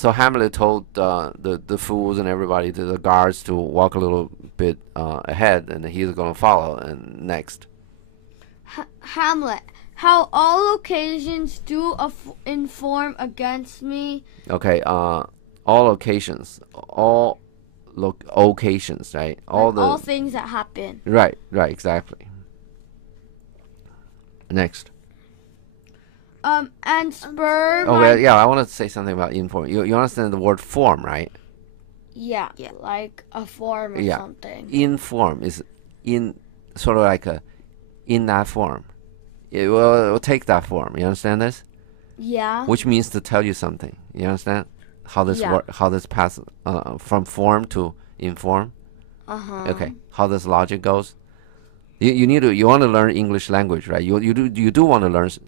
So Hamlet told the fools and everybody, to the guards, to walk a little bit ahead, and he's going to follow. And next. Hamlet. How all occasions do inform against me. Okay. All occasions. All occasions, right? All things that happen. Right. Right. Exactly. Next. And spur. Okay. Yeah. I want to say something about inform. You understand the word form, right? Yeah. Like a form or something. Inform is in sort of like in that form. It will take that form. You understand this? Yeah. Which means to tell you something. You understand how this work? How this passes from form to inform? Okay. How this logic goes? You want to learn English language, right? You do want to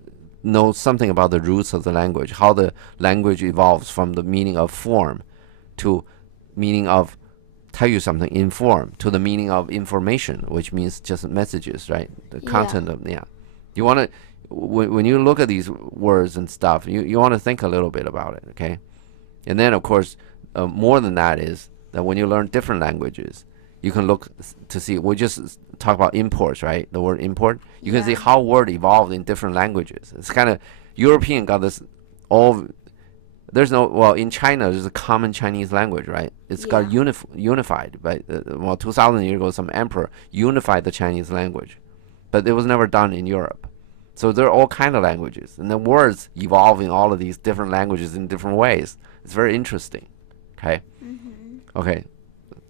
know something about the roots of the language, how the language evolves from the meaning of form to meaning of tell you something, inform, to the meaning of information, which means just messages, right? The content of You want to when you look at these words and stuff, you want to think a little bit about it, okay? And then of course, more than that is that when you learn different languages, you can look to see. We just talk about imports, right? The word import. You can see how word evolved in different languages. It's kind of European got this all. There's no in China there's a common Chinese language, right? It's got unified. But 2,000 years ago, some emperor unified the Chinese language, but it was never done in Europe. So there are all kind of languages, and the words evolve in all of these different languages in different ways. It's very interesting. Okay. Okay.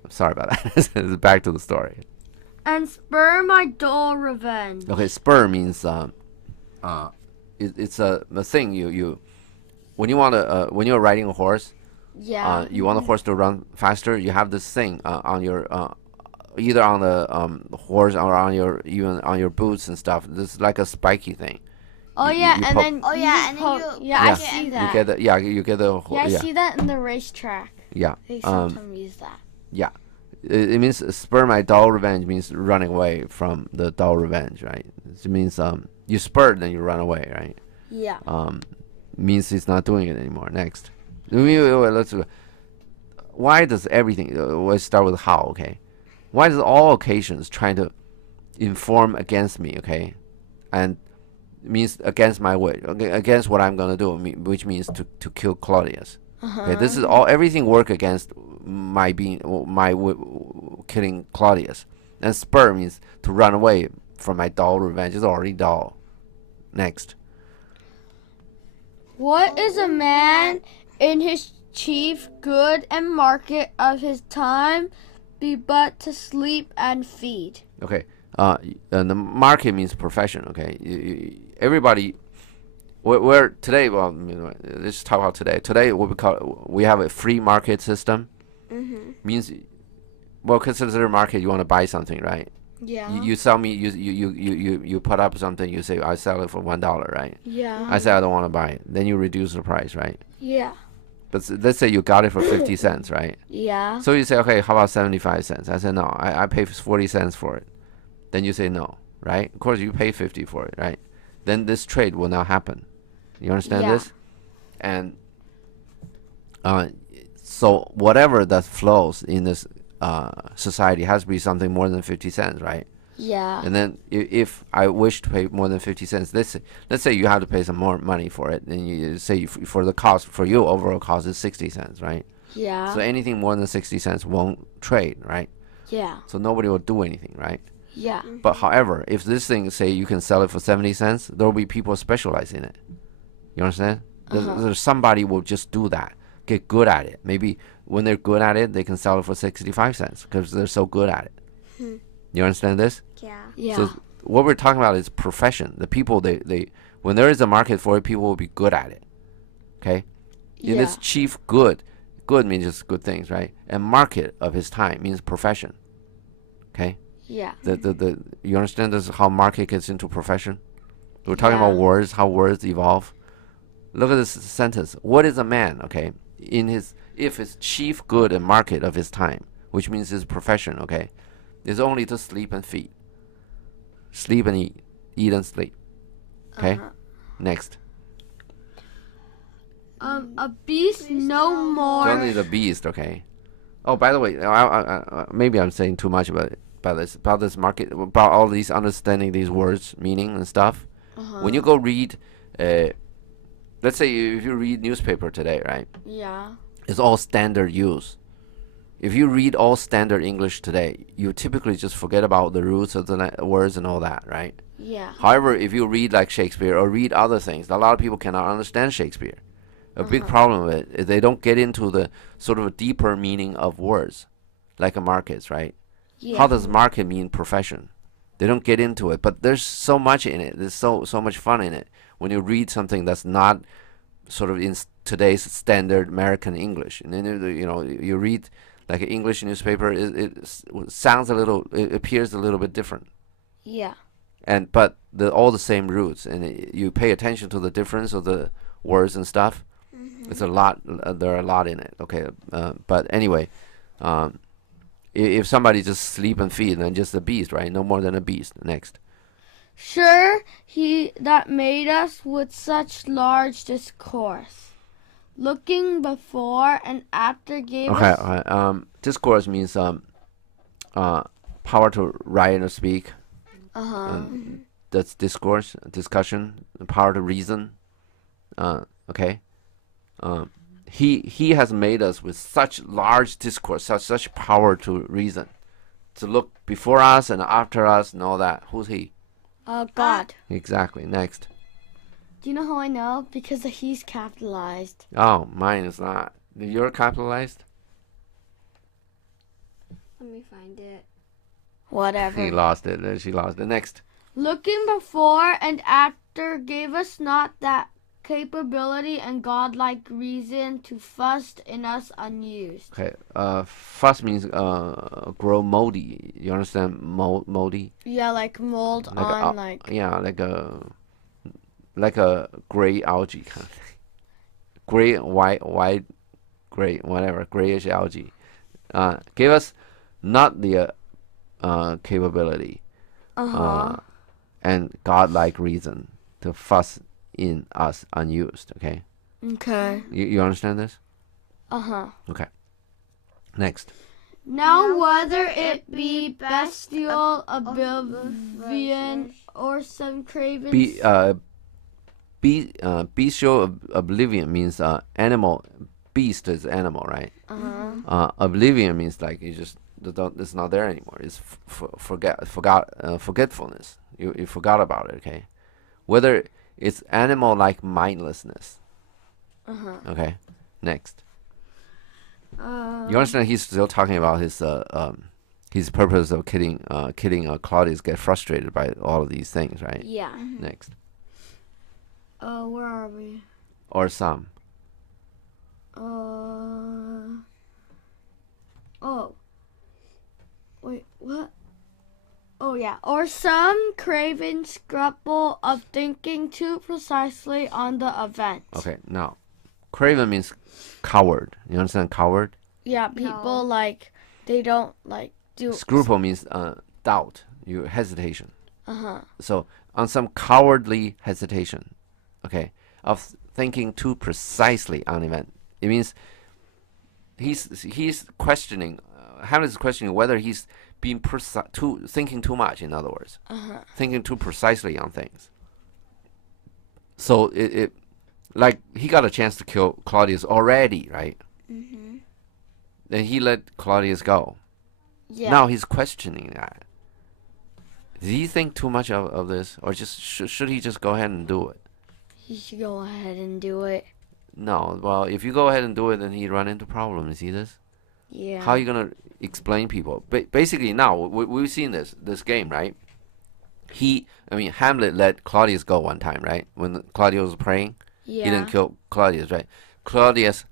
Sorry about that. Back to the story. And spur my dull revenge. Okay, spur means it's a thing you when you want to when you're riding a horse. You want the horse to run faster. You have this thing on your either on the horse or on your even on your boots and stuff. This is like a spiky thing. I see that. You get the you get the I see that in the racetrack. Yeah. They sometimes use that. Yeah. It means spur my dull revenge means running away from the dull revenge, right? It means you spur then you run away, right? Yeah. Means he's not doing it anymore. Next. Let's why does everything let's start with how, okay? Why does all occasions trying to inform against me, okay? And means against my way, against what I'm gonna do, which means to kill Claudius. Okay, this is all. Everything work against my killing Claudius. And spur means to run away from my dull revenge. It's already dull. Next. What is a man in his chief good and market of his time be but to sleep and feed? Okay. And the market means profession. Okay. Everybody. We're today. Well, let's talk about today. Today, we have a free market system. Means, consider market. You want to buy something, right? Yeah. You sell me. You put up something. You say I sell it for $1, right? Yeah. I say I don't want to buy it. Then you reduce the price, right? Yeah. But let's say you got it for 50 cents, right? Yeah. So you say, okay, how about 75 cents? I said no. I pay 40 cents for it. Then you say no, right? Of course, you pay 50 for it, right? Then this trade will not happen. You understand this? And so whatever that flows in this society has to be something more than 50 cents, right? Yeah. And then if I wish to pay more than 50 cents, let's say you have to pay some more money for it, and you say for the cost, for you, overall cost is 60 cents, right? Yeah. So anything more than 60 cents won't trade, right? Yeah. So nobody will do anything, right? Yeah. But however, if this thing, say you can sell it for 70 cents, there will be people specialize in it. You understand? There's somebody will just do that, get good at it. Maybe when they're good at it, they can sell it for 65 cents because they're so good at it. You understand this? Yeah. So what we're talking about is profession. The people, they when there is a market for it, people will be good at it. Okay? In this chief good means just good things, right? And market of his time means profession. Okay? Yeah. You understand this, how market gets into profession? We're talking about words, how words evolve. Look at this sentence. What is a man, okay? If his chief good and market of his time, which means his profession, okay, is only to sleep and feed. Sleep and eat and sleep. Okay? Next. A beast no more. It's only the beast, okay. Oh, by the way, maybe I'm saying too much about this market, about all these understanding these words, meaning and stuff. When you go read, let's say if you read newspaper today, right? Yeah. It's all standard use. If you read all standard English today, you typically just forget about the roots of the words and all that, right? Yeah. However, if you read like Shakespeare or read other things, a lot of people cannot understand Shakespeare. A big problem with it is they don't get into the sort of a deeper meaning of words, like a markets, right? Yeah. How does market mean profession? They don't get into it, but there's so much in it. There's so much fun in it when you read something that's not sort of in today's standard American English. And then you read like an English newspaper, it sounds a little, it appears a little bit different. Yeah. But all the same roots, and you pay attention to the difference of the words and stuff. It's a lot. There are a lot in it. Okay, but anyway, if somebody just sleep and feed, then just a beast, right? No more than a beast. Next. Sure, he that made us with such large discourse, looking before and after gave us. Okay. Discourse means power to write or speak. That's discourse, discussion, power to reason. Okay. He has made us with such large discourse, such power to reason, to look before us and after us and all that. Who's he? God. Exactly. Next. Do you know how I know? Because the he's capitalized. Oh, mine is not. You're capitalized? Let me find it. Whatever. He lost it. She lost it. Next. Looking before and after gave us not that capability and godlike reason to fuss in us unused. Okay. Fuss means grow moldy. You understand moldy? Yeah, like mold Like on yeah, like a gray algae kind of thing. Gray, white, gray, whatever, grayish algae. Gave us not the capability and godlike reason to fuss in us unused. Okay. Okay. You understand this? Okay. Next. Now whether it be bestial oblivion or some craven. Bestial oblivion means animal. Beast is animal, right? Oblivion means like it's not there anymore. It's forgetfulness. You forgot about it. Okay. Whether it's animal like mindlessness. Okay. Next. You understand? He's still talking about his purpose of killing Claudius. Get frustrated by all of these things, right? Yeah. Next. Where are we? Or some. Oh. Wait, what? Oh, yeah. Or some craven scruple of thinking too precisely on the event. Okay, now, craven means coward. You understand coward? Yeah, people they don't do. Scruple means doubt, hesitation. So on some cowardly hesitation, okay, of thinking too precisely on event. It means he's questioning. Hamlet is questioning whether he's being thinking too much. In other words, thinking too precisely on things. So it like he got a chance to kill Claudius already, right? Then he let Claudius go. Yeah. Now he's questioning that. Did he think too much of this, or just should he just go ahead and do it? He should go ahead and do it. No, well, if you go ahead and do it, then he'd run into problems. See this? Yeah. How are you gonna explain people? Basically, now we've seen this game, right? Hamlet let Claudius go one time, right? When Claudius was praying, Yeah. he didn't kill Claudius, right? Claudius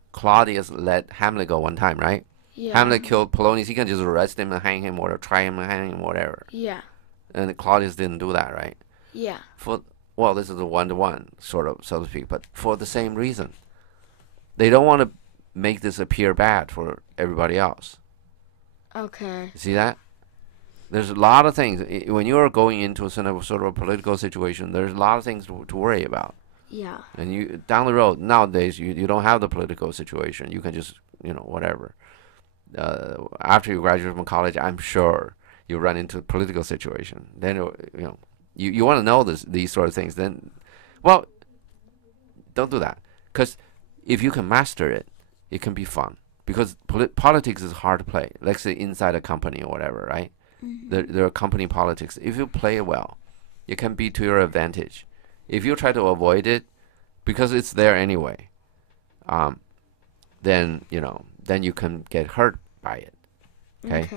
let Hamlet go one time, right? Yeah. Hamlet killed Polonius. He can just arrest him and hang him, or try him and hang him, whatever. Yeah. And Claudius didn't do that, right? Yeah. This is a one-to-one, sort of, so to speak, but for the same reason. They don't want to make this appear bad for everybody else. Okay. See that? There's a lot of things. When you're going into sort of a political situation, there's a lot of things to worry about. Yeah. And you down the road nowadays you don't have the political situation. You can just whatever. After you graduate from college, I'm sure you run into a political situation. Then you want to know these sort of things. Then, well, don't do that, because if you can master it, it can be fun. Because politics is hard to play. Let's say inside a company or whatever, right? There are company politics. If you play it well, it can be to your advantage. If you try to avoid it, because it's there anyway, then you can get hurt by it. Okay.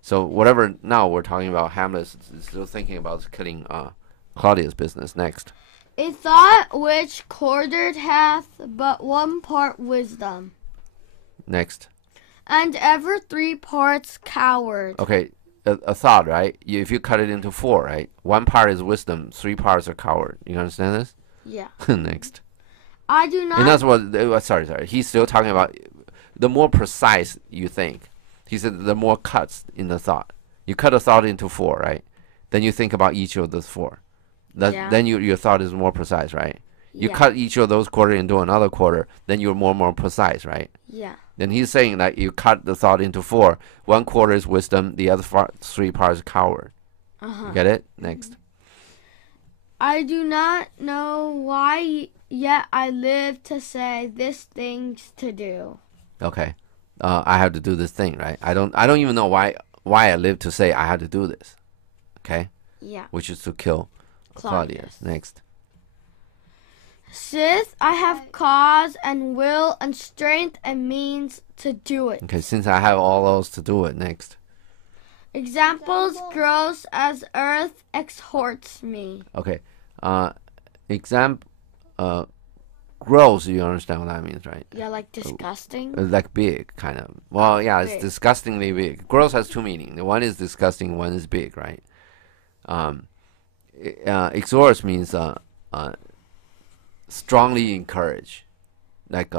So whatever. Now we're talking about Hamlet still thinking about killing Claudia's business. Next. A thought which quartered hath but one part wisdom. Next. And ever 3 parts coward. Okay. A thought, right? If you cut it into 4, right? 1 part is wisdom, 3 parts are coward. You understand this? Yeah. Next. I do not. And that's what. Sorry. He's still talking about the more precise you think. He said the more cuts in the thought. You cut a thought into 4, right? Then you think about each of those 4. Then your thought is more precise, right? You cut each of those quarter into another quarter. Then you're more precise, right? Yeah. Then he's saying that you cut the thought into 4. 1 quarter is wisdom. The other 3 parts coward. You get it? Next. I do not know why, yet I live to say this thing's to do. Okay. I have to do this thing, right? I don't even know why I live to say I have to do this. Okay? Yeah. Which is to kill Claudius. Next. Sith I have cause and will and strength and means to do it. Okay, since I have all those to do it. Next. Examples gross as earth exhorts me. Okay. Gross, you understand what that means, right? Yeah, like disgusting. Like big, kind of. Well, yeah, big. It's disgustingly big. Gross has 2 meanings. One is disgusting, one is big, right? Exhort means strongly encourage, like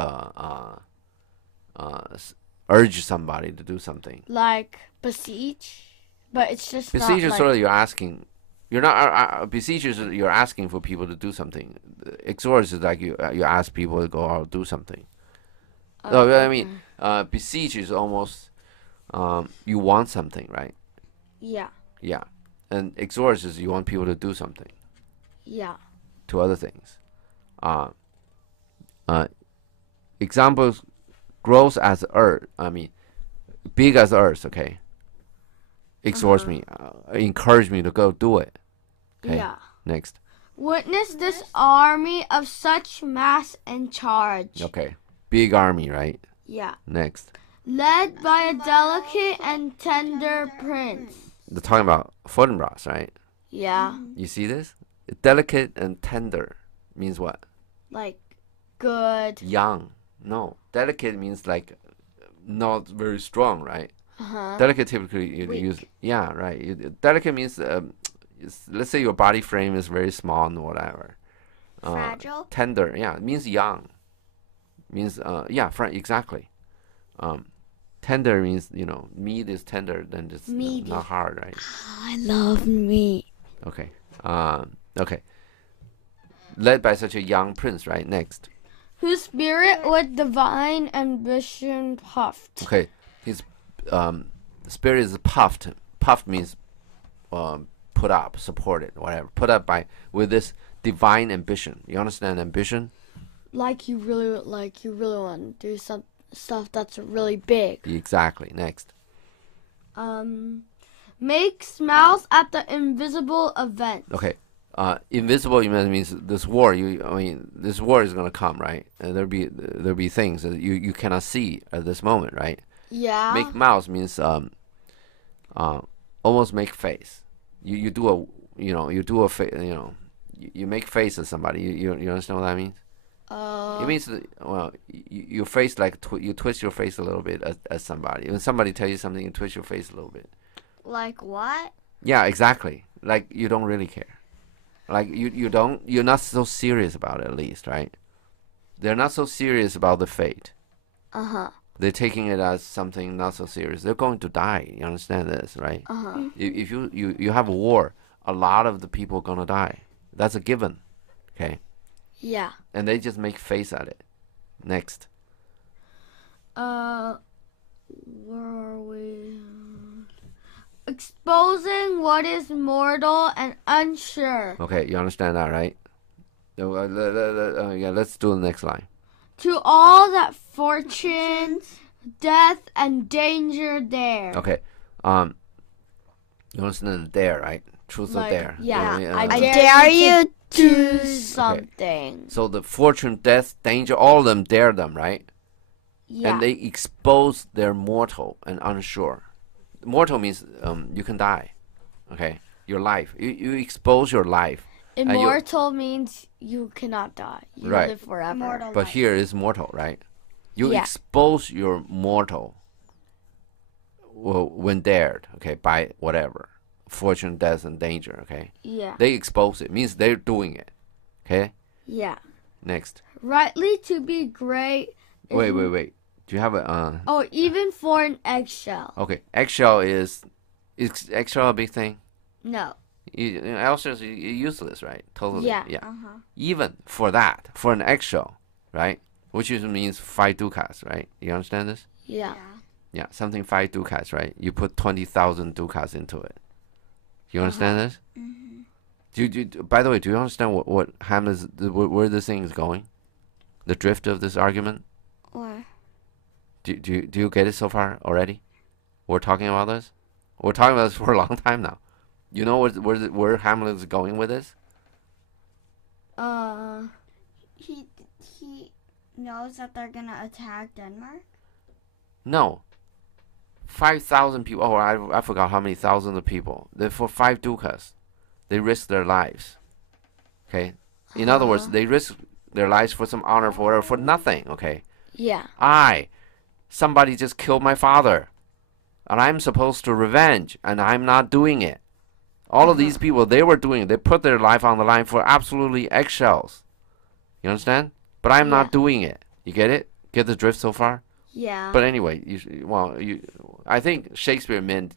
urge somebody to do something. Like beseech, but it's just beseech is like, sort of you're asking. You're not beseech is you're asking for people to do something. Exhort is like you ask people to go out do something. So I mean, beseech is almost you want something, right? Yeah. Yeah, and exhort is you want people to do something. Yeah. To other things. Examples, gross as earth. I mean, big as earth. Okay. Exhorts me, encourage me to go do it. Okay. Yeah. Next. Witness this army of such mass and charge. Okay. Big army, right? Yeah. Next. Led by a delicate and tender prince. They're talking about Fortinbras, right? Yeah. You see this? Delicate and tender means what? Like good. Young. No. Delicate means like not very strong, right? Uh-huh. Delicate typically you use. Yeah, right. Delicate means let's say your body frame is very small and whatever. Fragile. Tender, yeah, it means young. Means exactly. Tender means meat is tender, then it's not hard, right? I love meat. Okay. Okay. Led by such a young prince, right? Next. Whose spirit with divine ambition puffed. Okay. His spirit is puffed. Puffed means put up, supported, whatever. Put up with this divine ambition. You understand ambition? Like you really want to do some stuff that's really big. Exactly. Next. Makes mouth at the invisible event. Okay. Invisible event means this war. This war is gonna come, right? And there'll be things that you cannot see at this moment, right? Yeah. Make mouth means almost make face. You make face at somebody. You understand what that means? It means your face like you twist your face a little bit at somebody. When somebody tells you something, you twist your face a little bit. Like what? Yeah, exactly. Like you don't really care. Like you're not so serious about it, at least, right? They're not so serious about the fate. Uh-huh. They're taking it as something not so serious. They're going to die. You understand this, right? Uh-huh. If you have a war, a lot of the people are gonna die. That's a given. Okay. Yeah. And they just make face at it. Next. Where are we? Exposing what is mortal and unsure. Okay, you understand that, right? Yeah, let's do the next line. To all that fortune, death, and danger dare. Okay. You understand the dare, right? Truth or dare. Yeah. I dare you to do something. Okay. So the fortune, death, danger, all of them dare them, right? Yeah. And they expose their mortal and unsure. Mortal means you can die. Okay? Your life. You expose your life. Immortal means you cannot die. You live forever. Immortal but life. here is mortal, right? You expose your mortal when dared, okay, by whatever. Fortune, death, and danger, okay? Yeah. They expose it. Means they're doing it. Okay? Yeah. Next. Rightly to be great. Wait. Do you have a... Oh, even for an eggshell. Okay. Eggshell is eggshell a big thing? No. Eggshells are useless, right? Totally. Yeah. Even for that, for an eggshell, right? Which means 5 ducats, right? You understand this? Yeah. Yeah, something 5 ducats, right? You put 20,000 ducats into it. You understand this? Mm-hmm. By the way, do you understand what Hamlet's, where this thing is going? The drift of this argument? Or? Do you get it so far already? We're talking about this? We're talking about this for a long time now. You know where Hamlet is going with this? He knows that they're gonna attack Denmark? No. 5,000 people. Oh, I forgot how many thousands of people. For 5 ducats, they risk their lives. Okay? In other words, they risk their lives for some honor, for nothing. Okay? Yeah. Somebody just killed my father. And I'm supposed to revenge, and I'm not doing it. All of these people, they were doing it. They put their life on the line for absolutely eggshells. You understand? But I'm not doing it. You get it? Get the drift so far? Yeah. But anyway, I think Shakespeare meant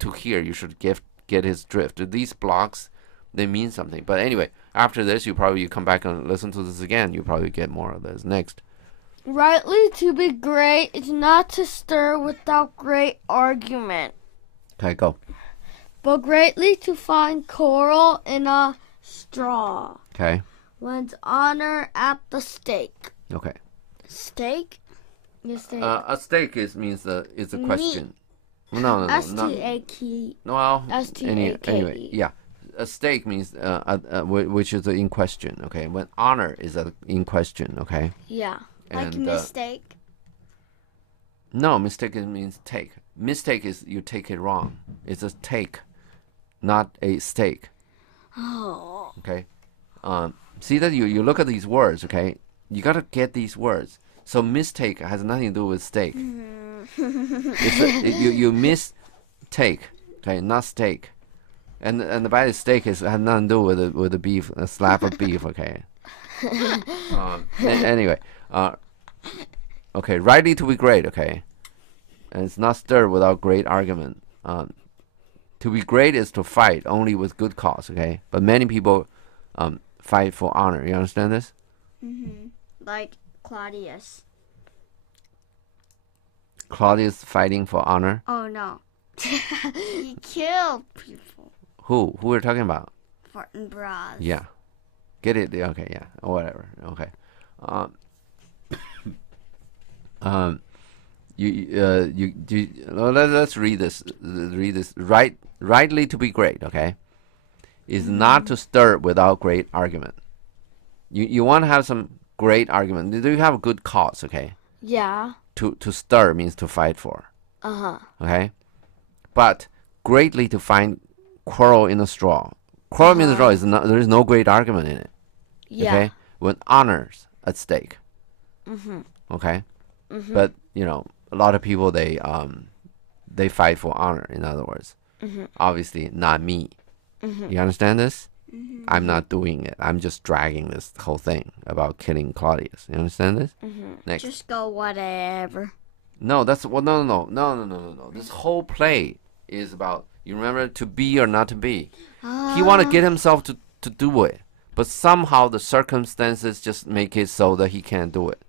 to hear. You should get his drift. These blocks, they mean something. But anyway, after this, you come back and listen to this again. You probably get more of this. Next. Rightly to be great is not to stir without great argument. Okay, go. But greatly to find coral in a straw. Okay. One's honor at the stake. Okay. Stake? A stake means it's a question. No. S-T-A-K. Well, S-T-A-K. Anyway, yeah. A stake means which is in question. Okay. When honor is in question. Okay. Yeah. Like mistake? No, mistake means take. Mistake is you take it wrong. It's a take, not a stake. Oh. Okay. See that you look at these words. Okay. You gotta get these words. So mistake has nothing to do with steak. You mistake. Okay, not steak. And the by the steak has nothing to do with the beef, a slab of beef. Okay. Anyway. Okay, rightly to be great, okay? And it's not stirred without great argument. To be great is to fight only with good cause, okay? But many people fight for honor. You understand this? Mm-hmm. Like Claudius. Claudius fighting for honor? Oh, no. He killed people. Who we're talking about? Fortinbras. Yeah. Get it? Okay, yeah. Or whatever. Okay. Let's read this. Rightly to be great, okay, is not to stir without great argument. You want to have some great argument. Do you have a good cause, okay? Yeah. To stir means to fight for. Okay? But greatly to find quarrel in a straw. Quarrel in a straw there is no great argument in it. Yeah. Okay? When honor's at stake. Okay? But, a lot of people they fight for honor, in other words. Obviously not me. You understand this? I'm not doing it. I'm just dragging this whole thing about killing Claudius. You understand this? Next. Just go whatever. No, that's no. This whole play is about, you remember, to be or not to be. He want to get himself to do it, but somehow the circumstances just make it so that he can't do it.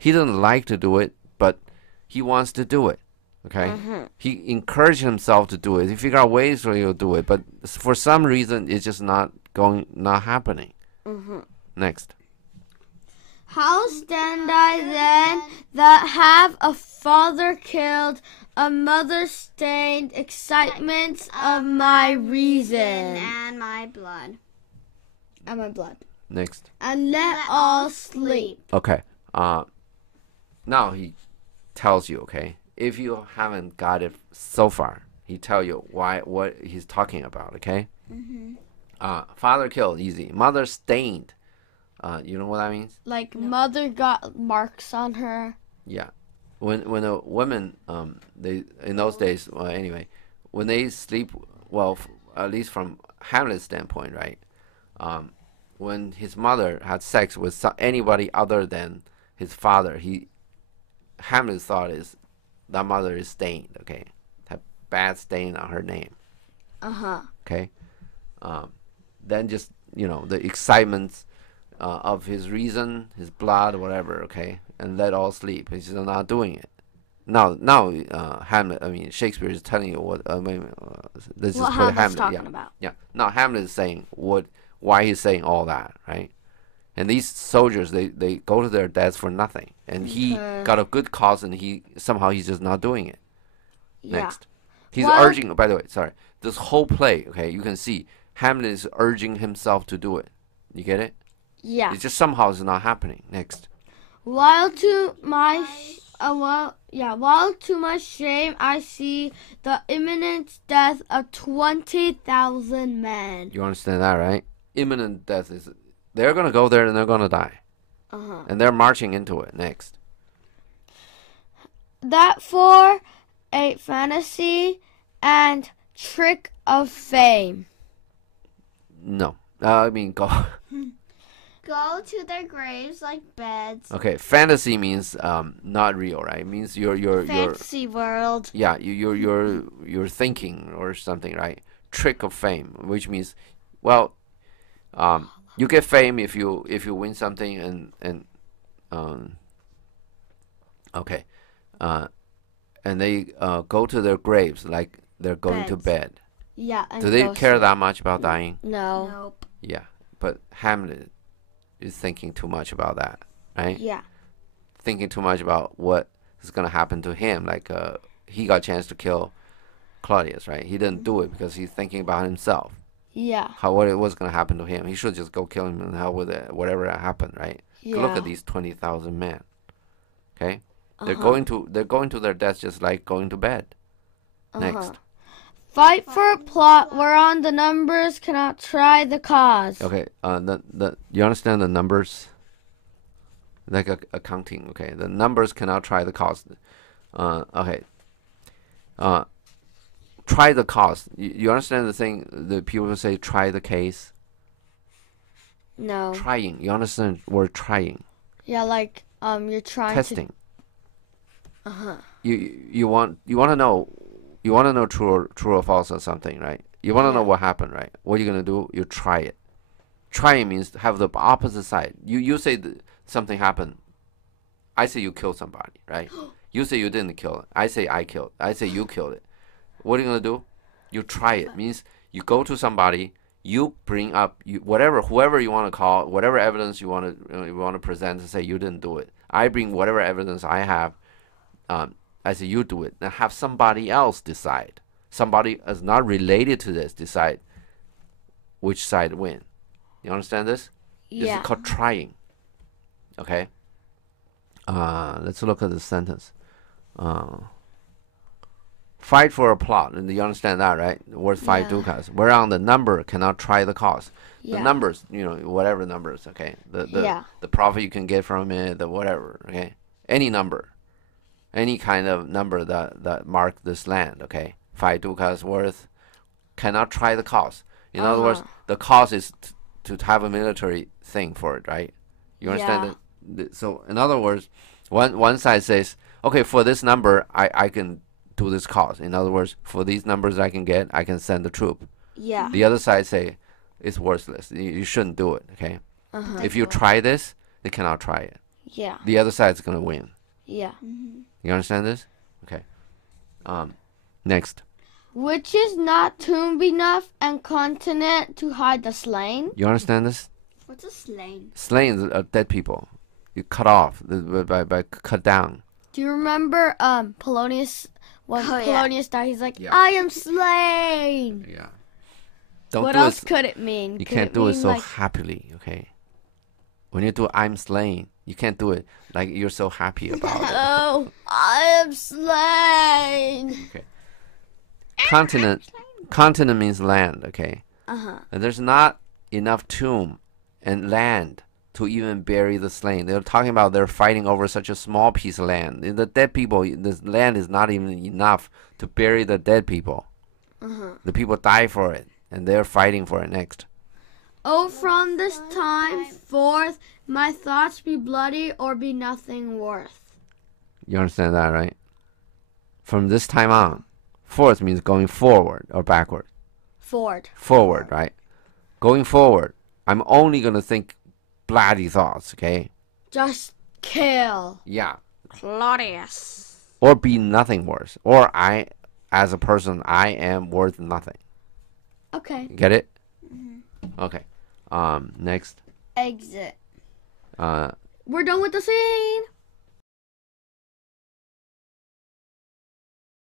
He doesn't like to do it, but he wants to do it. Okay, he encouraged himself to do it. He figure out ways where he'll do it, but for some reason, it's just not happening. Next. How stand I then that have a father killed, a mother stained, excitements of my reason and my blood. And my blood. Next. And let all sleep. Okay. Now he tells you, okay, if you haven't got it so far, he tell you what he's talking about, okay? Father killed, easy. Mother stained. You know what that means? Like mother got marks on her. Yeah. When a woman, they in those days, well, anyway, when they sleep, well, at least from Hamlet's standpoint, right? When his mother had sex with anybody other than his father, Hamlet's thought is that mother is stained, okay? Have bad stain on her name. Okay? Then just, the excitement of his reason, his blood, whatever, okay? And let all sleep. He's just not doing it. Now, Hamlet, Shakespeare is telling you what, this is what Hamlet's talking about. Yeah. Now, Hamlet is saying why he's saying all that, right? And these soldiers, they go to their deaths for nothing. And he got a good cause, and he's just not doing it. Yeah. Next. He's urging, by the way, sorry, this whole play, okay, you can see Hamlet is urging himself to do it. You get it? Yeah. It's just somehow it's not happening. Next. While to my shame I see the imminent death of 20,000 men. You understand that, right? Imminent death is they're gonna go there and they're gonna die. And they're marching into it. Next. That for a fantasy and trick of fame. No. Go. Go to their graves like beds. Okay, fantasy means not real, right? It means your fantasy world. Yeah, you're thinking or something, right? Trick of fame, which means, well, you get fame if you win something and they go to their graves like they're going to bed. Yeah. Do they care that much about dying? No. Nope. Yeah, but Hamlet is thinking too much about that, right? Yeah. Thinking too much about what is going to happen to him. Like he got a chance to kill Claudius, right? He didn't do it because he's thinking about himself. Yeah. What it was going to happen to him. He should just go kill him and hell with it, whatever happened, right? Yeah. Look at these 20,000 men. Okay? They're going to their deaths just like going to bed. Next. Fight for a plot whereon the numbers cannot try the cause. Okay, you understand the numbers? Like accounting, okay. The numbers cannot try the cause. Okay. Try the cause. You understand the thing the people say try the case? No. Trying. You understand the word trying? Yeah, like you're trying testing. You want to know true or false or something, right? You want to know what happened, right? What are you gonna do? You try it. Trying means have the opposite side. You say something happened. I say you killed somebody, right? You say you didn't kill it. I say I killed. I say you killed it. What are you gonna do? You try it. Means you go to somebody. You bring up whoever you want to call, whatever evidence you want to present and say you didn't do it. I bring whatever evidence I have. I say you do it, and have somebody else decide. Somebody is not related to this decide which side win. You understand this? Yeah. This is called trying. Okay. Let's look at the sentence. Fight for a plot, and you understand that, right? Worth 5 ducats. Whereon the number cannot try the cause. The numbers, whatever numbers, okay. The profit you can get from it, the whatever, okay. Any number. Any kind of number that mark this land, okay? 5 ducats worth cannot try the cause. In other words, the cause is to have a military thing for it, right? You understand that? So in other words, one side says, okay, for this number, I can do this cause. In other words, for these numbers I can get, I can send the troop. Yeah. The other side say, it's worthless. You shouldn't do it. Okay. If you try this, you cannot try it. Yeah. The other side's gonna win. Yeah. You understand this? Okay. Next. Which is not tomb enough and continent to hide the slain. You understand this? What's a slain? Slain are dead people. You cut off by cut down. Do you remember Polonius? When Polonius died, he's like, Yeah. I am slain. Yeah. Don't What do else it. could it mean? You Could can't it do it mean, so like, happily. Okay. When you do I'm slain, you can't do it like you're so happy about it. Oh, I am slain. Okay. Continent means land. Okay. And there's not enough tomb and land to even bury the slain. They're talking about they're fighting over such a small piece of land. The dead people, this land is not even enough to bury the dead people. The people die for it, and they're fighting for it next. Oh, from this time forth, my thoughts be bloody or be nothing worth. You understand that, right? From this time on, forth means going forward or backward. Forward, right? Going forward, I'm only going to think bloody thoughts, okay? Just kill. Yeah. Claudius. Or be nothing worse. Or I, as a person, I am worth nothing. Okay. Get it? Okay. Next. Exit. We're done with the scene.